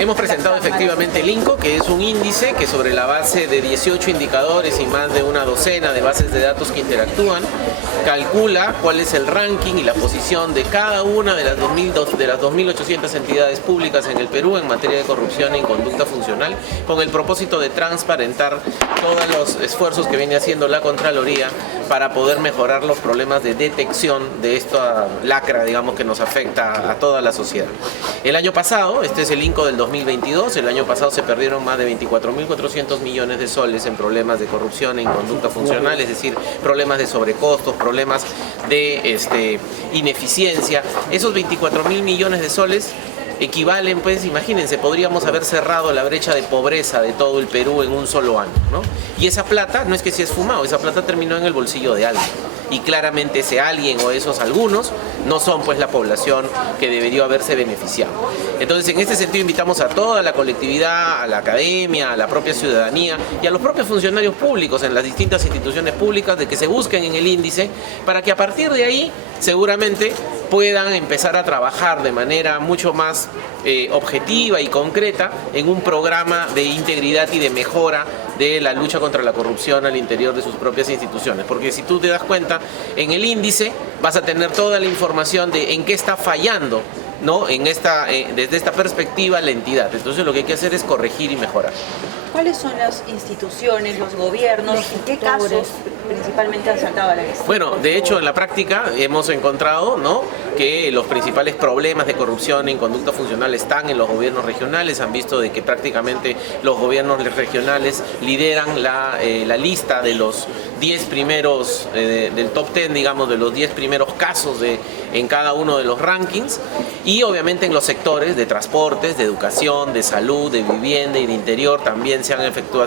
Hemos presentado efectivamente el INCO, que es un índice que sobre la base de 18 indicadores y más de una docena de bases de datos que interactúan, calcula cuál es el ranking y la posición de cada una de las 2.800 entidades públicas en el Perú en materia de corrupción e inconducta funcional, con el propósito de transparentar todos los esfuerzos que viene haciendo la Contraloría para poder mejorar los problemas de detección de esta lacra, digamos, que nos afecta a toda la sociedad. El año pasado, este es el INCO del 2022, el año pasado se perdieron más de 24.400 millones de soles en problemas de corrupción e inconducta funcional, es decir, problemas de sobrecostos, problemas de ineficiencia. Esos 24.000 millones de soles equivalen, pues imagínense, podríamos haber cerrado la brecha de pobreza de todo el Perú en un solo año, ¿no? Y esa plata no es que se ha esfumado, esa plata terminó en el bolsillo de alguien. Y claramente ese alguien o esos algunos no son pues la población que debería haberse beneficiado. Entonces, en este sentido invitamos a toda la colectividad, a la academia, a la propia ciudadanía y a los propios funcionarios públicos en las distintas instituciones públicas de que se busquen en el índice para que a partir de ahí seguramente puedan empezar a trabajar de manera mucho más objetiva y concreta en un programa de integridad y de mejora de la lucha contra la corrupción al interior de sus propias instituciones. Porque si tú te das cuenta, en el índice vas a tener toda la información de en qué está fallando, ¿no? Desde esta perspectiva la entidad. Entonces lo que hay que hacer es corregir y mejorar. ¿Cuáles son las instituciones, los gobiernos, en qué casos principalmente han saltado a la vista? Bueno, de hecho en la práctica hemos encontrado, ¿no?, que los principales problemas de corrupción e inconducta funcional están en los gobiernos regionales. Han visto de que prácticamente los gobiernos regionales lideran la lista de los 10 primeros, del top 10, digamos, de los 10 primeros casos en cada uno de los rankings, y obviamente en los sectores de transportes, de educación, de salud, de vivienda y de interior también se han efectuado,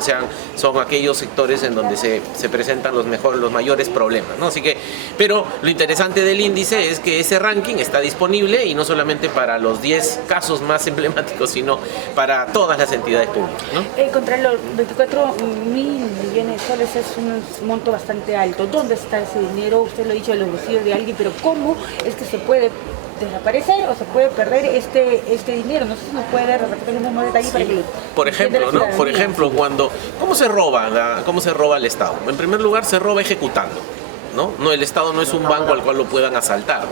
son aquellos sectores en donde se presentan los mayores problemas, ¿no? Así que, pero lo interesante del índice es que ese ranking está disponible y no solamente para los 10 casos más emblemáticos, sino para todas las entidades públicas, ¿no? Contra los 24.000 millones de soles es un monto bastante alto. ¿Dónde está ese dinero? Usted lo ha dicho, en los bolsillos de alguien, pero ¿cómo es que se puede desaparecer o se puede perder este dinero? No sé si nos puede repetir un más detalle para que por ejemplo, ¿no? Por ejemplo, ¿cómo se roba el Estado? En primer lugar, se roba ejecutando, ¿no? No, el Estado no es un banco al cual lo puedan asaltar.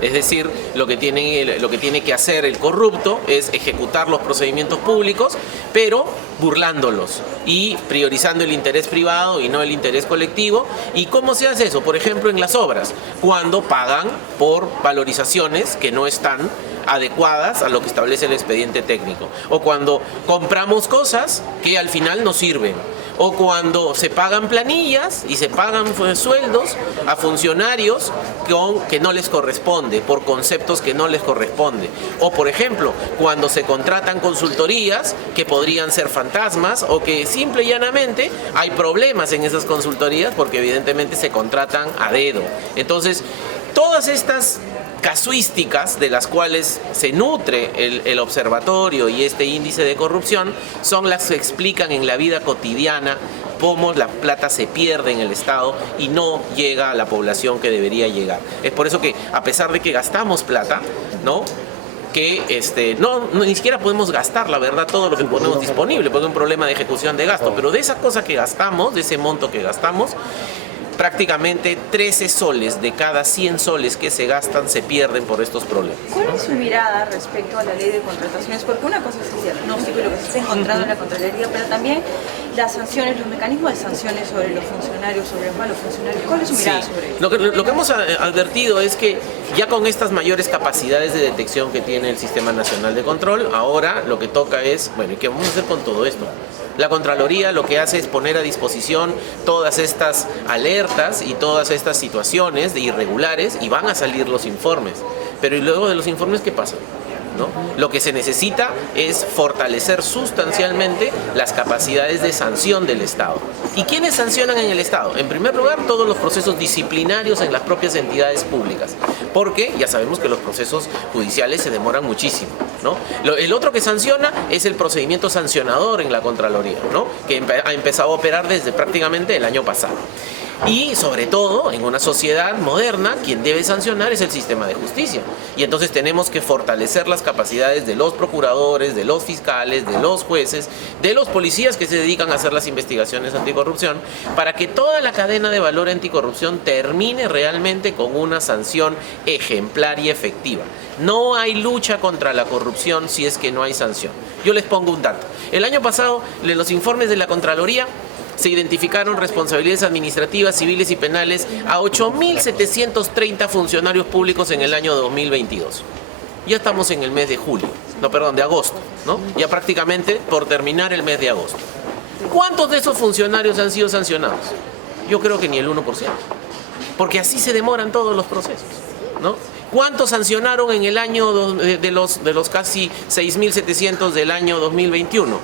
Es decir, lo que tiene que hacer el corrupto es ejecutar los procedimientos públicos, pero burlándolos y priorizando el interés privado y no el interés colectivo. ¿Y cómo se hace eso? Por ejemplo, en las obras, cuando pagan por valorizaciones que no están adecuadas a lo que establece el expediente técnico, o cuando compramos cosas que al final no sirven, o cuando se pagan planillas y se pagan sueldos a funcionarios que no les corresponde, por conceptos que no les corresponde, o por ejemplo, cuando se contratan consultorías que podrían ser fantasmas o que simple y llanamente hay problemas en esas consultorías porque evidentemente se contratan a dedo. Entonces, todas estas casuísticas de las cuales se nutre el observatorio y este índice de corrupción son las que explican en la vida cotidiana cómo la plata se pierde en el Estado y no llega a la población que debería llegar. Es por eso que, a pesar de que gastamos plata, ¿no?, que ni siquiera podemos gastar, la verdad, todo lo que ponemos disponible, porque es un problema de ejecución de gasto, pero de esa cosa que gastamos, de ese monto que gastamos, prácticamente 13 soles de cada 100 soles que se gastan se pierden por estos problemas. ¿Cuál es su mirada respecto a la ley de contrataciones? Porque una cosa es el diagnóstico y lo que se está encontrando en la Contraloría, pero también las sanciones, los mecanismos de sanciones sobre los funcionarios, sobre los malos funcionarios. ¿Cuál es su mirada sobre eso? Lo que hemos advertido es que ya con estas mayores capacidades de detección que tiene el Sistema Nacional de Control, ahora lo que toca es, bueno, ¿y qué vamos a hacer con todo esto? La Contraloría lo que hace es poner a disposición todas estas alertas y todas estas situaciones de irregulares y van a salir los informes. Pero ¿y luego de los informes qué pasa? ¿No? Lo que se necesita es fortalecer sustancialmente las capacidades de sanción del Estado. ¿Y quiénes sancionan en el Estado? En primer lugar, todos los procesos disciplinarios en las propias entidades públicas, porque ya sabemos que los procesos judiciales se demoran muchísimo, ¿no? El otro que sanciona es el procedimiento sancionador en la Contraloría, ¿no?, que ha empezado a operar desde prácticamente el año pasado. Y sobre todo, en una sociedad moderna, quien debe sancionar es el sistema de justicia. Y entonces tenemos que fortalecer las capacidades de los procuradores, de los fiscales, de los jueces, de los policías que se dedican a hacer las investigaciones anticorrupción, para que toda la cadena de valor anticorrupción termine realmente con una sanción ejemplar y efectiva. No hay lucha contra la corrupción si es que no hay sanción. Yo les pongo un dato. El año pasado, en los informes de la Contraloría, se identificaron responsabilidades administrativas, civiles y penales a 8.730 funcionarios públicos en el año 2022. Ya estamos en el mes de julio, de agosto, ¿no? Ya prácticamente por terminar el mes de agosto. ¿Cuántos de esos funcionarios han sido sancionados? Yo creo que ni el 1%, porque así se demoran todos los procesos, ¿no? ¿Cuántos sancionaron en el año de los casi 6.700 del año 2021?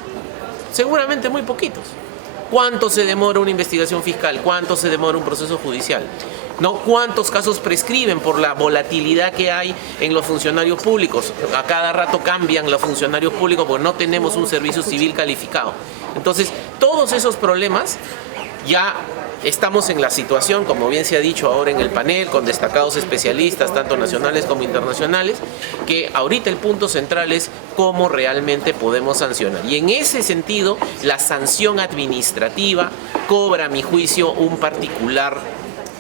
Seguramente muy poquitos. ¿Cuánto se demora una investigación fiscal? ¿Cuánto se demora un proceso judicial? ¿No? ¿Cuántos casos prescriben por la volatilidad que hay en los funcionarios públicos? A cada rato cambian los funcionarios públicos porque no tenemos un servicio civil calificado. Entonces, todos esos problemas ya estamos en la situación, como bien se ha dicho ahora en el panel, con destacados especialistas, tanto nacionales como internacionales, que ahorita el punto central es cómo realmente podemos sancionar. Y en ese sentido, la sanción administrativa cobra, a mi juicio, un particular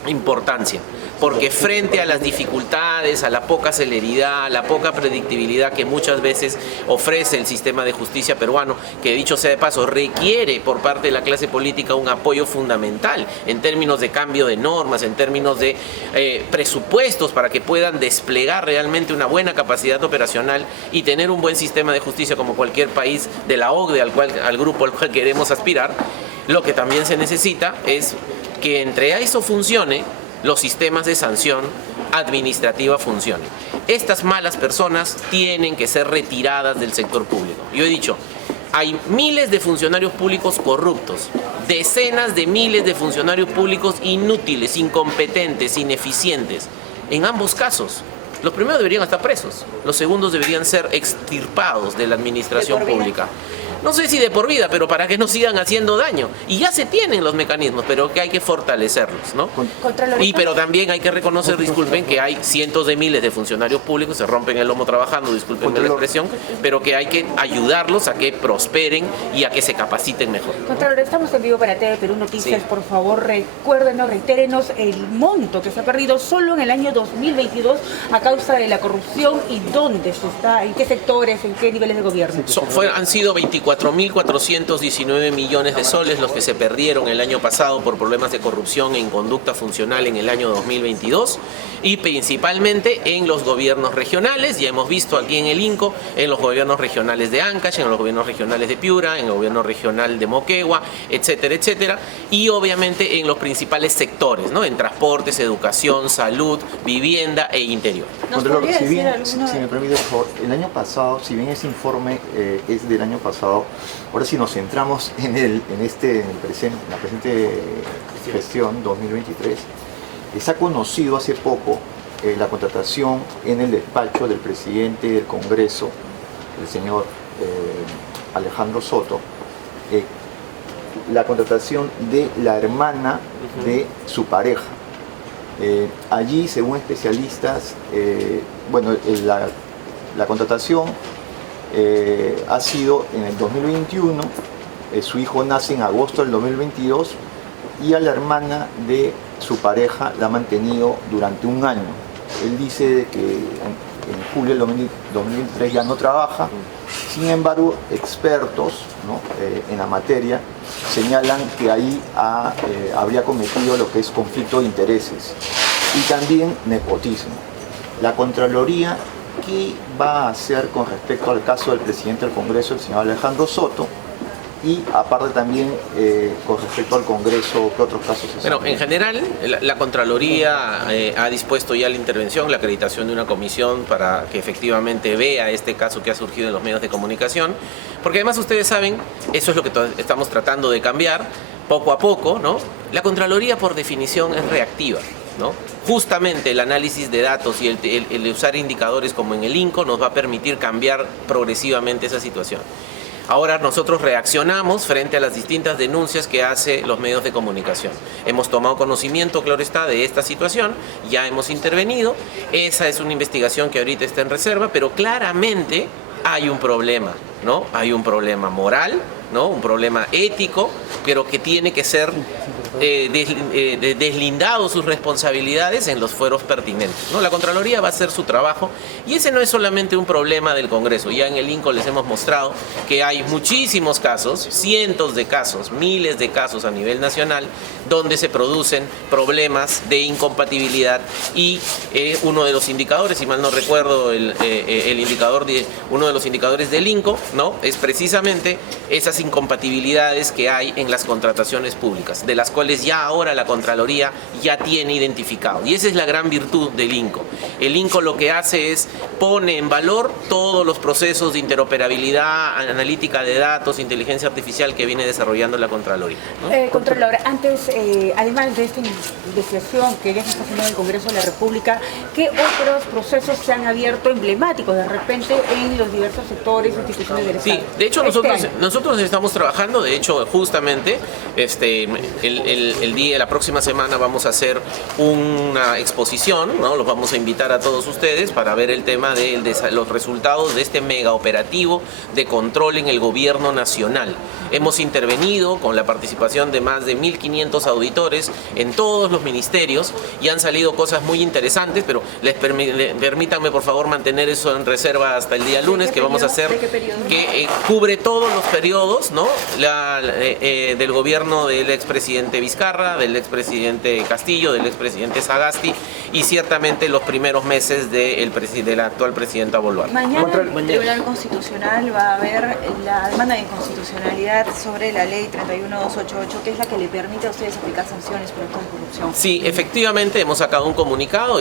importancia, porque frente a las dificultades, a la poca celeridad, a la poca predictibilidad que muchas veces ofrece el sistema de justicia peruano, que dicho sea de paso, requiere por parte de la clase política un apoyo fundamental en términos de cambio de normas, en términos de presupuestos para que puedan desplegar realmente una buena capacidad operacional y tener un buen sistema de justicia como cualquier país de la OCDE al grupo al cual queremos aspirar. Lo que también se necesita es que entre eso funcione, los sistemas de sanción administrativa funcionen. Estas malas personas tienen que ser retiradas del sector público. Yo he dicho, hay miles de funcionarios públicos corruptos, decenas de miles de funcionarios públicos inútiles, incompetentes, ineficientes. En ambos casos, los primeros deberían estar presos, los segundos deberían ser extirpados de la administración pública. No sé si de por vida, pero para que no sigan haciendo daño. Y ya se tienen los mecanismos, pero que hay que fortalecerlos, ¿no? Pero también hay que reconocer, disculpen, que hay cientos de miles de funcionarios públicos, se rompen el lomo trabajando, disculpen la expresión, pero que hay que ayudarlos a que prosperen y a que se capaciten mejor. Contralor, estamos en vivo para TV Perú Noticias. Sí. Por favor, recuérdenos, reitérenos el monto que se ha perdido solo en el año 2022 a causa de la corrupción y dónde se está, en qué sectores, en qué niveles de gobierno. Han sido 4.419 millones de soles los que se perdieron el año pasado por problemas de corrupción e inconducta funcional en el año 2022 y principalmente en los gobiernos regionales. Ya hemos visto aquí en el INCO, en los gobiernos regionales de Ancash, en los gobiernos regionales de Piura, en el gobierno regional de Moquegua, etcétera, etcétera, y obviamente en los principales sectores, ¿no? En transportes, educación, salud, vivienda e interior. Contralor, si me permite, por favor, el año pasado, si bien ese informe es del año pasado, ahora si nos centramos en la presente gestión 2023, se ha conocido hace poco la contratación en el despacho del presidente del Congreso, el señor Alejandro Soto, la contratación de la hermana de su pareja. Allí, según especialistas, la contratación ha sido en el 2021, su hijo nace en agosto del 2022 y a la hermana de su pareja la ha mantenido durante un año. Él dice de que en julio del 2023 ya no trabaja, sin embargo expertos, ¿no?, en la materia señalan que ahí habría cometido lo que es conflicto de intereses y también nepotismo. La Contraloría, ¿qué va a hacer con respecto al caso del presidente del Congreso, el señor Alejandro Soto? Y aparte también con respecto al Congreso, ¿qué otros casos se Bueno, en general, la Contraloría ha dispuesto ya la intervención, la acreditación de una comisión para que efectivamente vea este caso que ha surgido en los medios de comunicación, porque además ustedes saben, eso es lo que estamos tratando de cambiar poco a poco, ¿no? La Contraloría por definición es reactiva, ¿no? Justamente el análisis de datos y el usar indicadores como en el INCO nos va a permitir cambiar progresivamente esa situación. Ahora nosotros reaccionamos frente a las distintas denuncias que hacen los medios de comunicación. Hemos tomado conocimiento, claro está, de esta situación, ya hemos intervenido. Esa es una investigación que ahorita está en reserva, pero claramente hay un problema, ¿no? Hay un problema moral, ¿no? Un problema ético, pero que tiene que ser deslindado sus responsabilidades en los fueros pertinentes, ¿no? La Contraloría va a hacer su trabajo y ese no es solamente un problema del Congreso. Ya en el INCO les hemos mostrado que hay muchísimos casos, cientos de casos, miles de casos a nivel nacional donde se producen problemas de incompatibilidad y uno de los indicadores, si mal no recuerdo, uno de los indicadores del INCO, ¿no? Es precisamente esas incompatibilidades que hay en las contrataciones públicas, de las cuales ya ahora la Contraloría ya tiene identificado. Y esa es la gran virtud del INCO. El INCO lo que hace es pone en valor todos los procesos de interoperabilidad, analítica de datos, inteligencia artificial que viene desarrollando la Contraloría, ¿no? Contralor, antes, además de esta investigación que ya se está haciendo en el Congreso de la República, ¿qué otros procesos se han abierto emblemáticos de repente en los diversos sectores e instituciones del Estado? Sí, de hecho nosotros estamos trabajando, de hecho justamente la próxima semana vamos a hacer una exposición, ¿no? Los vamos a invitar a todos ustedes para ver el tema de los resultados de este mega operativo de control en el gobierno nacional. Hemos intervenido con la participación de más de 1.500 auditores en todos los ministerios y han salido cosas muy interesantes, pero permítanme por favor mantener eso en reserva hasta el día lunes, que vamos a hacer, que cubre todos los periodos, ¿no? Del gobierno del expresidente Vizcarra, del expresidente Castillo, del expresidente Sagasti y ciertamente los primeros meses del actual presidente Boluarte. Mañana el Tribunal Constitucional va a ver la demanda de inconstitucionalidad sobre la ley 31288, que es la que le permite a ustedes aplicar sanciones por actos de corrupción. Sí, efectivamente hemos sacado un comunicado,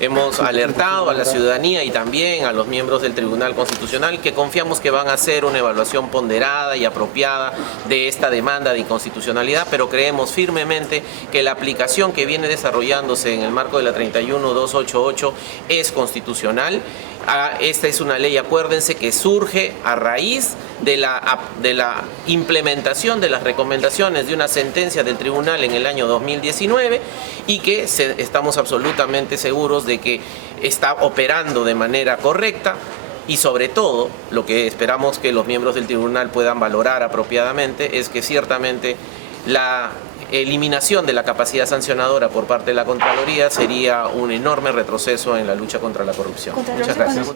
hemos alertado a la ciudadanía y también a los miembros del Tribunal Constitucional que confiamos que van a hacer una evaluación ponderada y apropiada de esta demanda de inconstitucionalidad, pero creemos firmemente que la aplicación que viene desarrollándose en el marco de la 31288 es constitucional. Esta es una ley, acuérdense, que surge a raíz de la implementación de las recomendaciones de una sentencia del tribunal en el año 2019 y que estamos absolutamente seguros de que está operando de manera correcta. Y sobre todo, lo que esperamos que los miembros del tribunal puedan valorar apropiadamente es que ciertamente la eliminación de la capacidad sancionadora por parte de la Contraloría sería un enorme retroceso en la lucha contra la corrupción. Muchas gracias.